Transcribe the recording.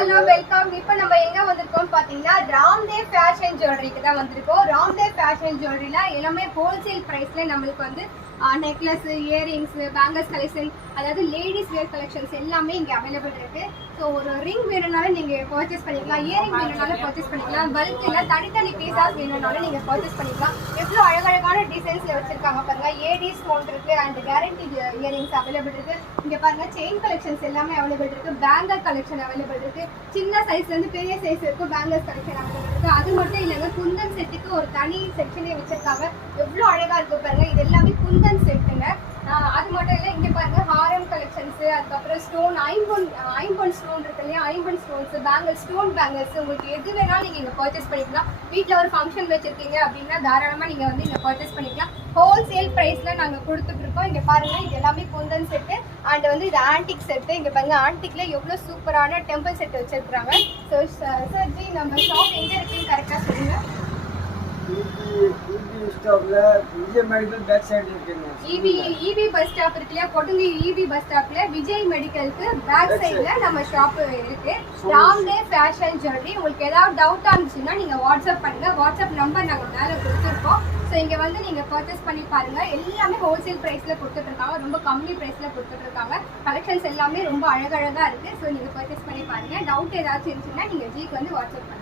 Hello welcome. இப்போ நம்ம எங்க வந்திருக்கோம் பாத்தீங்கன்னா ராம்தேவ் ஃபேஷன் ஜுவல்லரிக்கு தான் வந்திருக்கோம். ராம்தேவ் ஃபேஷன் ஜுவல்லரில எல்லாமே ஹோல்சேல் பிரைஸ்ல நம்மளுக்கு வந்து நெக்லஸ், இயரிங்ஸ், பேங்கிள்ஸ் கலெக்ஷன், அதாவது லேடிஸ் வேர் கலெக்ஷன்ஸ் எல்லாமே இங்கே அவைலபிள் இருக்கு. ஸோ ஒரு ரிங் வேணும்னாலும் நீங்கள் பர்ச்சேஸ் பண்ணிக்கலாம், இயரிங் வேணும்னாலும் பர்ச்சேஸ் பண்ணிக்கலாம், பல்க் இல்லை தனித்தனி பீஸாஸ் வேணும்னாலும் நீங்கள் பர்ச்சேஸ் பண்ணிக்கலாம். எவ்வளோ அழகழகான டிசைன்ஸில் வச்சிருக்காங்க பாருங்க. ஏடி ஸ்டோன் இருக்கு அண்ட் கேரண்டி இயரிங்ஸ் அவைலபிள் இருக்கு. இங்கே பாருங்க செயின் கலெக்ஷன்ஸ் எல்லாமே அவைலபிள் இருக்கு, பேங்கல் கலெக்ஷன் அவைலபிள் இருக்கு, சின்ன சைஸ்லேருந்து பெரிய சைஸ் இருக்கும் பேங்கல்ஸ் கலெக்ஷன் அவைலபிள் இருக்கு. அது மட்டும் இல்லைங்க, குந்தன் செட்டுக்கு ஒரு தனி செக்ஷனே வச்சிருக்காங்க. எவ்வளோ அழகா இருக்கு பாருங்க. இது எல்லாமே குந்தன் செட்டுங்க. அது மட்டும் இல்லை, இங்கே பாருங்க ஹாரம் கலெக்ஷன்ஸ், அதுக்கப்புறம் ஸ்டோன் ஐம்பொன் ஸ்டோன் இருக்கு இல்லையா, ஐம்பொன் ஸ்டோன்ஸ், பேங்கிள்ஸ், ஸ்டோன் பேங்கிள்ஸ், உங்களுக்கு எது வேணாலும் நீங்கள் இங்கே பர்ச்சேஸ் பண்ணிக்கலாம். வீட்டில் ஒரு ஃபங்க்ஷன் வச்சிருக்கீங்க அப்படின்னா தாராளமாக நீங்கள் வந்து இங்கே பர்ச்சேஸ் பண்ணிக்கலாம். ஹோல்சேல் ப்ரைஸில் நாங்கள் கொடுத்துட்ருக்கோம். இங்கே பாருங்கள், இது எல்லாமே குந்தன் செட்டு அண்ட் வந்து இது ஆன்டிக் செட்டு. இங்கே பாருங்க, ஆன்டிக்ல எவ்வளோ சூப்பரான டெம்பிள் செட் வச்சிருக்காங்க. ஸோ சார் ஜி, நம்ம ஷாப் எங்கே இருக்குன்னு கரெக்டாக சொல்லுங்கள். இபி பஸ் ஸ்டாப் இருக்கு இல்லையா, கொடுங்கி இபி பஸ் ஸ்டாப்ல விஜய் மெடிக்கலுக்கு பேக் சைட்ல நம்ம ஷாப் இருக்கு. Ramdev fashion jewellery. உங்களுக்கு ஏதாவது டவுட்டா இருந்துச்சுன்னா நீங்க வாட்ஸ்அப் பண்ணுங்க. வாட்ஸ்அப் நம்பர் நாங்க மேல கொடுத்துருக்கோம். ஸோ இங்கே வந்து நீங்கள் பர்ச்சேஸ் பண்ணி பாருங்கள். எல்லாமே ஹோல்சேல் ப்ரைஸில் கொடுத்துட்ருக்காங்க, ரொம்ப கம்மி ப்ரைஸில் கொடுத்துட்ருக்காங்க. கலெக்ஷன்ஸ் எல்லாமே ரொம்ப அழகழகாக இருக்குது. ஸோ நீங்கள் பர்ச்சேஸ் பண்ணி பாருங்கள். டவுட் ஏதாச்சும் இருந்துச்சுன்னா நீங்கள் ஜிக்கு வந்து வாட்ஸ்அப் பண்ணுங்கள்.